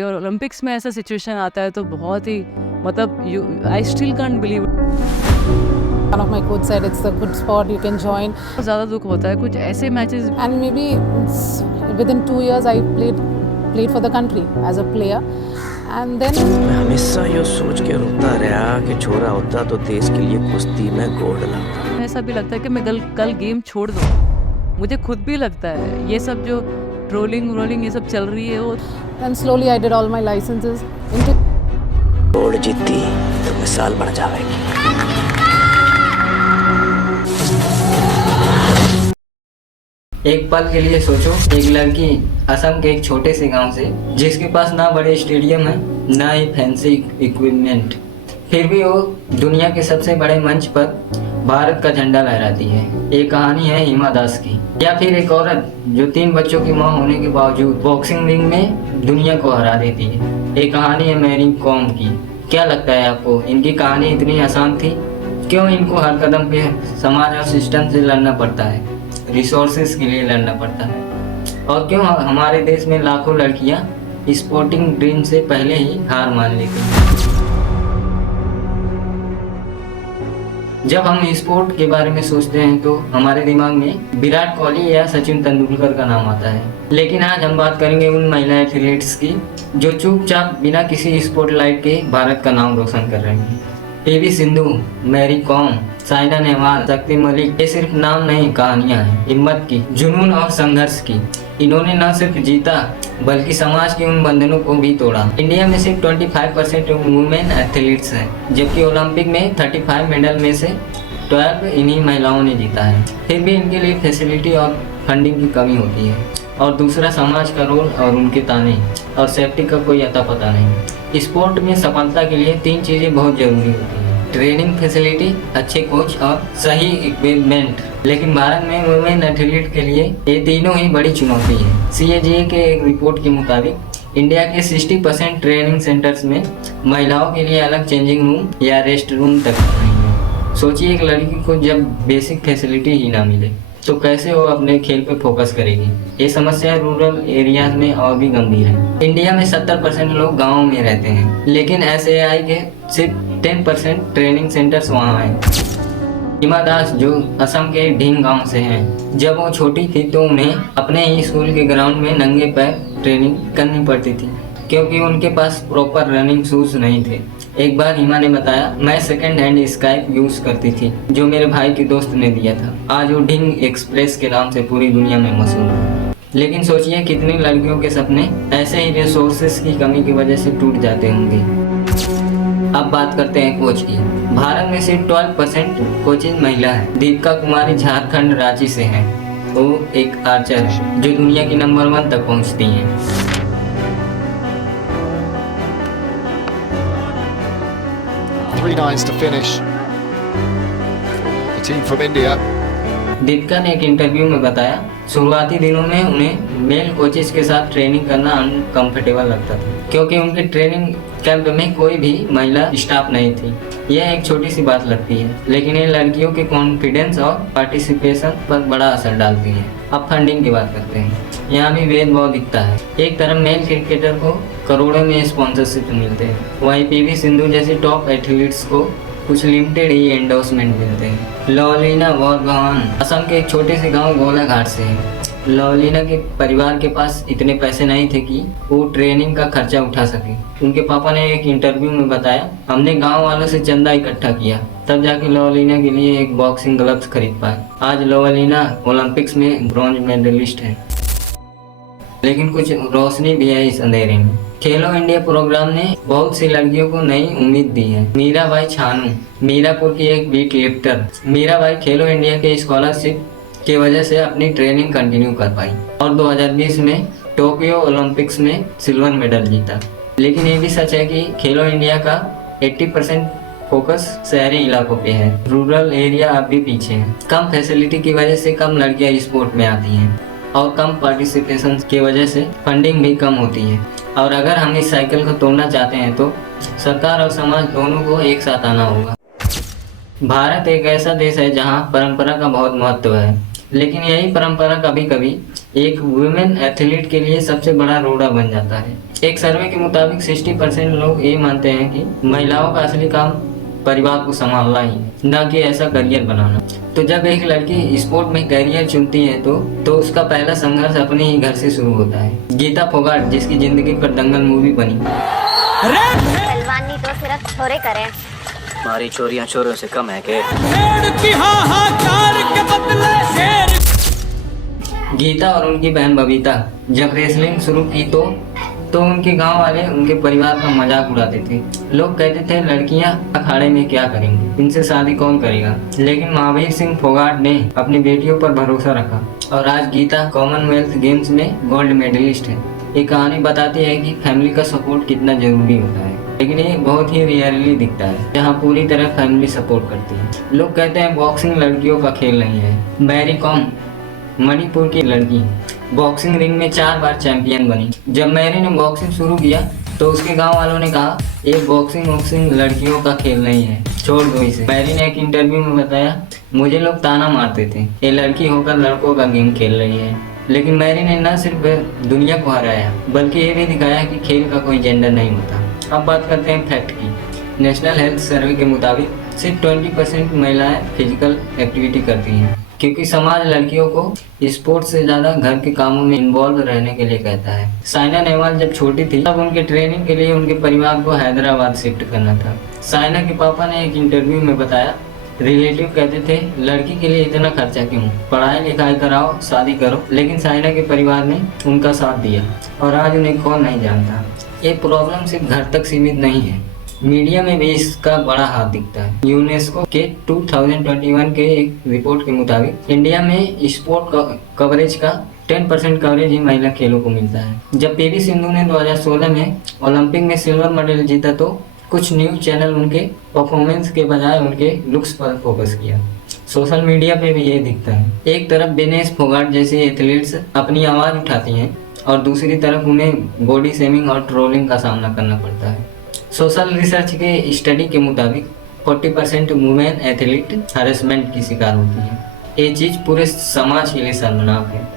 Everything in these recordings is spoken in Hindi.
और ओलंपिक्स में ऐसा सिचुएशन आता है तो बहुत ही मतलब I still can't believe. One of my coach said it's a good sport, you can join. ज़्यादा दुख होता है कुछ ऐसे matches. And maybe within 2 years I played for the country as a player. And then मैं हमेशा ये सोच के रोता रहा कि छोरा होता तो देश के लिए कुश्ती में गोल्ड लाता। ऐसा भी लगता है कि मैं कल गेम छोड़ दूँ। मुझे खुद भी लगता है ये सब जो ट्रोलिंग ये सब चल रही है वो। Then slowly I did all my licenses. Gold जीती तो मिसाल बन जाएगी। एक पल के लिए सोचो, एक लड़की असम के एक छोटे से गांव से, जिसके पास ना बड़े स्टेडियम है ना ही फैंसी इक्विपमेंट, फिर भी वो दुनिया के सबसे बड़े मंच पर भारत का झंडा लहराती है। ये कहानी है हिमा दास की। या फिर एक औरत जो 3 बच्चों की मां होने के बावजूद बॉक्सिंग रिंग में दुनिया को हरा देती है। ये कहानी है मैरी कॉम की। क्या लगता है आपको, इनकी कहानी इतनी आसान थी? क्यों इनको हर कदम पे समाज और सिस्टम से लड़ना पड़ता है, रिसोर्सेज के लिए लड़ना पड़ता है? और क्यों हमारे देश में लाखों लड़कियां स्पोर्टिंग ड्रीम से पहले ही हार मान लेती हैं? जब हम स्पोर्ट के बारे में सोचते हैं तो हमारे दिमाग में विराट कोहली या सचिन तेंदुलकर का नाम आता है। लेकिन आज हम बात करेंगे उन महिला एथलीट्स की जो चुपचाप बिना किसी स्पॉटलाइट के भारत का नाम रोशन कर रही हैं। पीवी सिंधु, मैरी कॉम, साइना नेहवाल, शक्ति मलिक, ये सिर्फ नाम नहीं, कहानियां हैं हिम्मत की, जुनून और संघर्ष की। इन्होंने न सिर्फ जीता बल्कि समाज के उन बंधनों को भी तोड़ा। इंडिया में सिर्फ 25% वुमेन एथलीट्स हैं, जबकि ओलंपिक में 35 मेडल में से 12 इन्हीं महिलाओं ने जीता है। फिर भी इनके लिए फैसिलिटी और फंडिंग की कमी होती है। और दूसरा, समाज का रोल और उनके ताने और सेफ्टी का कोई अता पता नहीं। स्पोर्ट में सफलता के लिए 3 चीज़ें बहुत जरूरी होती हैं: ट्रेनिंग फैसिलिटी, अच्छे कोच और सही इक्विपमेंट। लेकिन भारत में वुमेन एथलीट के लिए ये तीनों ही बड़ी चुनौती है। CAGA के एक रिपोर्ट के मुताबिक इंडिया के 60% ट्रेनिंग सेंटर्स में महिलाओं के लिए अलग चेंजिंग रूम या रेस्ट रूम तक नहीं है। सोचिए, एक लड़की को जब बेसिक फैसिलिटी ही ना मिले तो कैसे वो अपने खेल पे फोकस करेगी। ये समस्या रूरल एरियाज में और भी गंभीर है। इंडिया में 70% लोग गाँव में रहते हैं, लेकिन SAI के सिर्फ 10% ट्रेनिंग सेंटर्स वहाँ हैं। हिमा दास जो असम के ढींग गांव से हैं, जब वो छोटी थी तो उन्हें अपने ही स्कूल के ग्राउंड में नंगे पैर ट्रेनिंग करनी पड़ती थी, क्योंकि उनके पास प्रॉपर रनिंग शूज नहीं थे। एक बार हिमा ने बताया, मैं सेकंड हैंड स्काइप यूज करती थी जो मेरे भाई के दोस्त ने दिया था। आज वो ढींग एक्सप्रेस के नाम से पूरी दुनिया में मशहूर है। लेकिन सोचिए, कितनी लड़कियों के सपने ऐसे ही रिसोर्सेस की कमी की वजह से टूट जाते होंगे। अब बात करते हैं कोच की। भारत में सिर्फ 12% कोचिंग महिला है। दीपिका कुमारी झारखंड रांची से हैं। वो एक आर्चर है जो दुनिया की नंबर 1 तक पहुंचती हैं। Three nines to finish. The team from India. Deepika ने एक इंटरव्यू में बताया, शुरुआती दिनों में उन्हें मेल कोचेस के साथ ट्रेनिंग करना अनकंफर्टेबल लगता था, क्योंकि उनके ट्रेनिंग कैंप में कोई भी महिला स्टाफ नहीं थी। यह एक छोटी सी बात लगती है, लेकिन ये लड़कियों के कॉन्फिडेंस और पार्टिसिपेशन पर बड़ा असर डालती है। अब फंडिंग की बात करते हैं। यहाँ भी भेदभाव दिखता है। एक तरफ मेल क्रिकेटर को करोड़ों में स्पॉन्सरशिप मिलते हैं, वहीं PV सिंधु जैसे टॉप एथलीट्स को कुछ लिमिटेड ही एंडोर्समेंट मिलते हैं। लवलीना बोरगोहान असम के एक छोटे से गांव गोलाघाट से है। लवलीना के परिवार के पास इतने पैसे नहीं थे कि वो ट्रेनिंग का खर्चा उठा सके। उनके पापा ने एक इंटरव्यू में बताया, हमने गांव वालों से चंदा इकट्ठा किया, तब जाके लवलीना के लिए एक बॉक्सिंग ग्लव्स खरीद पाए। आज लवलीना ओलंपिक्स में ब्रॉन्ज मेडलिस्ट है। लेकिन कुछ रोशनी भी है इस अंधेरे में। खेलो इंडिया प्रोग्राम ने बहुत सी लड़कियों को नई उम्मीद दी है। मीराबाई छानू, मीरापुर की एक वेट लिफ्टर। मीराबाई खेलो इंडिया के स्कॉलरशिप की वजह से अपनी ट्रेनिंग कंटिन्यू कर पाई और 2020 में टोक्यो ओलंपिक्स में सिल्वर मेडल जीता। लेकिन ये भी सच है कि खेलो इंडिया का 80% फोकस शहरी इलाकों पे है। रूरल एरिया अब भी पीछे है। कम फैसिलिटी की वजह से कम लड़कियां स्पोर्ट में आती हैं और कम पार्टिसिपेशन की वजह से फंडिंग भी कम होती है। और अगर हम इस साइकिल को तोड़ना चाहते हैं तो सरकार और समाज दोनों को एक साथ आना होगा। भारत एक ऐसा देश है जहां परंपरा का बहुत महत्व है, लेकिन यही परंपरा कभी कभी एक वुमेन एथलीट के लिए सबसे बड़ा रोड़ा बन जाता है। एक सर्वे के मुताबिक 60% लोग ये मानते हैं कि महिलाओं का असली काम परिवार को संभालना ही है, न कि ऐसा करियर बनाना। तो जब एक लड़की स्पोर्ट में करियर चुनती है तो उसका पहला संघर्ष अपने ही घर से शुरू होता है। गीता फोगाट, जिसकी जिंदगी पर दंगल मूवी बनी। पहलवानी तो सिर्फ छोरे करें। हमारी चोरियां चोरों से कम है के? गीता और उनकी बहन बबीता जब रेसलिंग शुरू की तो उनके गांव वाले उनके परिवार का मजाक उड़ाते थे। लोग कहते थे लड़कियां अखाड़े में क्या करेंगी, इनसे शादी कौन करेगा। लेकिन महावीर सिंह फोगाट ने अपनी बेटियों पर भरोसा रखा और आज गीता कॉमनवेल्थ गेम्स में गोल्ड मेडलिस्ट है। ये कहानी बताती है कि फैमिली का सपोर्ट कितना जरूरी होता है, लेकिन ये बहुत ही रेयरली दिखता है जहाँ पूरी तरह फैमिली सपोर्ट करती है। लोग कहते हैं बॉक्सिंग लड़कियों का खेल नहीं है। मैरी कॉम मणिपुर की लड़की बॉक्सिंग रिंग में 4 बार चैंपियन बनी। जब मैरी ने बॉक्सिंग शुरू किया तो उसके गांव वालों ने कहा ये बॉक्सिंग लड़कियों का खेल नहीं है, छोड़ दो इसे। मैरी ने एक इंटरव्यू में बताया, मुझे लोग ताना मारते थे ये लड़की होकर लड़कों का गेम खेल रही है। लेकिन मैरी ने न सिर्फ दुनिया को हराया बल्कि ये भी दिखाया कि खेल का कोई जेंडर नहीं होता। अब बात करते हैं फैक्ट की। नेशनल हेल्थ सर्वे के मुताबिक सिर्फ 20% महिलाएं फिजिकल एक्टिविटी करती हैं, क्योंकि समाज लड़कियों को स्पोर्ट्स से ज़्यादा घर के कामों में इन्वॉल्व रहने के लिए कहता है। साइना नेहवाल जब छोटी थी तब उनके ट्रेनिंग के लिए उनके परिवार को हैदराबाद शिफ्ट करना था। साइना के पापा ने एक इंटरव्यू में बताया, रिलेटिव कहते थे लड़की के लिए इतना खर्चा क्यों, पढ़ाई लिखाई कराओ, शादी करो। लेकिन साइना के परिवार ने उनका साथ दिया और आज उन्हें कौन नहीं जानता। ये प्रॉब्लम सिर्फ घर तक सीमित नहीं है, मीडिया में भी इसका बड़ा हाथ दिखता है। यूनेस्को के 2021 के एक रिपोर्ट के मुताबिक इंडिया में स्पोर्ट कवरेज का 10% कवरेज ही महिला खेलों को मिलता है। जब पीवी सिंधु ने 2016 में ओलंपिक में सिल्वर मेडल जीता तो कुछ न्यूज चैनल उनके परफॉर्मेंस के बजाय उनके लुक्स पर फोकस किया। सोशल मीडिया पे भी ये दिखता है। एक तरफ विनेश फोगाट जैसे एथलीट्स अपनी आवाज़ उठाती हैं और दूसरी तरफ उन्हें बॉडी शेमिंग और ट्रोलिंग का सामना करना पड़ता है। सोशल रिसर्च के स्टडी के मुताबिक 40% वुमेन एथलीट हरेसमेंट की शिकार होती है। ये चीज़ पूरे समाज के लिए शर्मनाक है।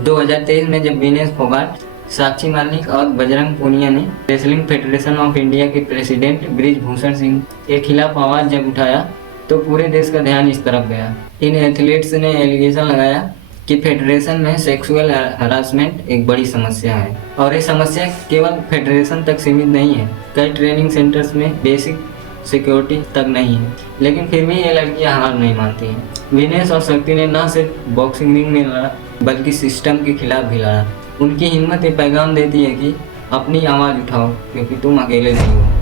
2023 में जब विनेश फोगाट, साक्षी मालिक और बजरंग पूनिया ने रेसलिंग फेडरेशन ऑफ इंडिया के प्रेसिडेंट ब्रिजभूषण सिंह के खिलाफ आवाज़ जब उठाया तो पूरे देश का ध्यान इस तरफ गया। इन एथलीट्स ने एलिगेशन लगाया कि फेडरेशन में सेक्सुअल हरासमेंट एक बड़ी समस्या है और ये समस्या केवल फेडरेशन तक सीमित नहीं है। कई ट्रेनिंग सेंटर्स में बेसिक सिक्योरिटी तक नहीं है, लेकिन फिर भी ये लड़कियां हार नहीं मानती हैं। विनेश और शक्ति ने न सिर्फ बॉक्सिंग रिंग में लड़ा बल्कि सिस्टम के खिलाफ भी लड़ा। उनकी हिम्मत ये पैगाम देती है कि अपनी आवाज़ उठाओ क्योंकि तुम अकेले नहीं हो।